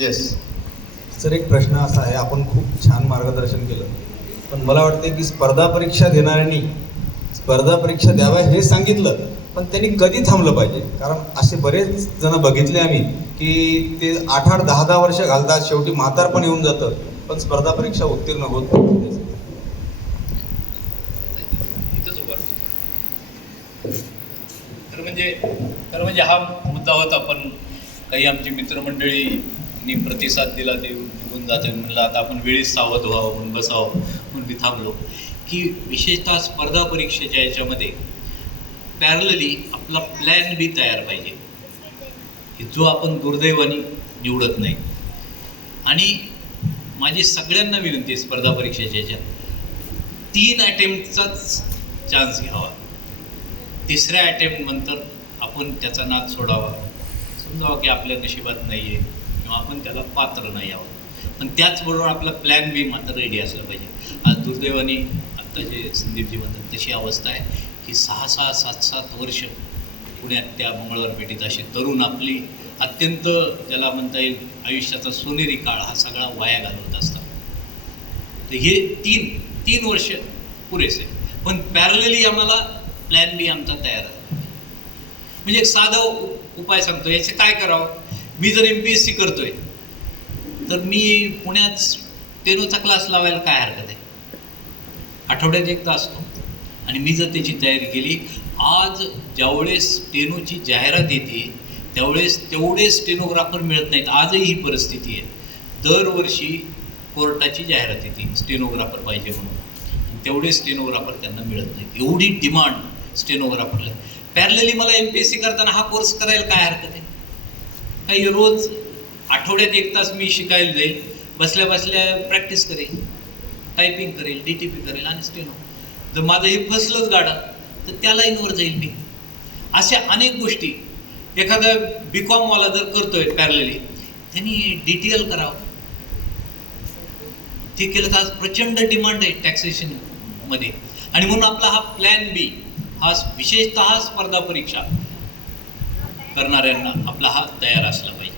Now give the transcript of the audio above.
Yes. Sir, एक प्रश्न असा आहे, आपण खूप छान मार्गदर्शन केलं, पण मला वाटते की स्पर्धा परीक्षा देणाऱ्यांनी स्पर्धा परीक्षा द्याव्या हे सांगितलं, पण त्यांनी कधी थांबलं पाहिजे? कारण असे बरेच जण बघितले आम्ही की ते 8-8, 10-10 वर्ष घालतात, शेवटी म्हातारपण येऊन जातं, पण स्पर्धा परीक्षा उत्तीर्ण होत नाही. इथंच उभा राहतो. तर म्हणजे हा मुद्दा होता, पण काही आमची मित्रमंडळींनी प्रतिसाद दिला, ते निघून जाते. म्हणलं आता आपण वेळीच सावध व्हावं म्हणून बसावं म्हणून मी थांबलो. की विशेषतः स्पर्धा परीक्षेच्या याच्यामध्ये पॅरलली आपला प्लॅन बी तयार पाहिजे, की जो आपण दुर्दैवाने निवडत नाही. आणि माझी सगळ्यांना विनंती आहे, स्पर्धा परीक्षेच्या याच्यात 3 अटेम्प्टचाच चान्स घ्यावा. तिसऱ्या अटेम्प्ट नंतर आपण त्याचा नाद सोडावा, समजावा की आपल्या नशिबात नाही आहे किंवा आपण त्याला पात्र नाही आहोत. पण त्याचबरोबर आपला प्लॅन बी मात्र रेडी असला पाहिजे. आज दुर्दैवाने आत्ता जे संदीपजी म्हणतात तशी अवस्था आहे की 6-6, 7-7 वर्ष पुण्यात त्या मंगळवार पेठेत अशी तरुण आपली अत्यंत, ज्याला म्हणता येईल आयुष्याचा सोनेरी काळ, हा सगळा वाया घालवत असतात. तर हे 3 वर्ष पुरेसे. पण पॅरलली आम्हाला प्लॅन बी आमचा तयार आहे. म्हणजे एक साधं उपाय सांगतो, याचे काय करावं. मी जर MPSC करतोय तर मी पुण्यात स्टेनोचा क्लास लावायला काय हरकत आहे? आठवड्यात एकदा असतो. आणि मी जर त्याची तयारी केली, आज ज्यावेळेस स्टेनोची जाहिरात येते त्यावेळेस तेवढे स्टेनोग्राफर मिळत नाहीत. आजही ही परिस्थिती आहे. दरवर्षी कोर्टाची जाहिरात येते स्टेनोग्राफर पाहिजे म्हणून, तेवढे स्टेनोग्राफर त्यांना मिळत नाहीत. एवढी डिमांड स्टेनोग्राफरला. पॅरलली मला MPSC करताना हा कोर्स करायला काय हरकत आहे? काही रोज आठवड्यात 1 तास मी शिकायला जाईल, बसल्या बसल्या प्रॅक्टिस करेल, टायपिंग करेल, DTP करेल आणि स्टेनो. जर माझं हे फसलंच गाडा तर त्या लाईनवर जाईल मी. अशा अनेक गोष्टी. एखादा BCom वाला जर करतोय पॅरलली, त्यांनी DTL करावं. ते केलं तर आज प्रचंड डिमांड आहे टॅक्सेशनमध्ये. आणि म्हणून आपला हा प्लॅन बी, हा विशेषतः स्पर्धा परीक्षा करणाऱ्यांना आपला हा तयार असला पाहिजे.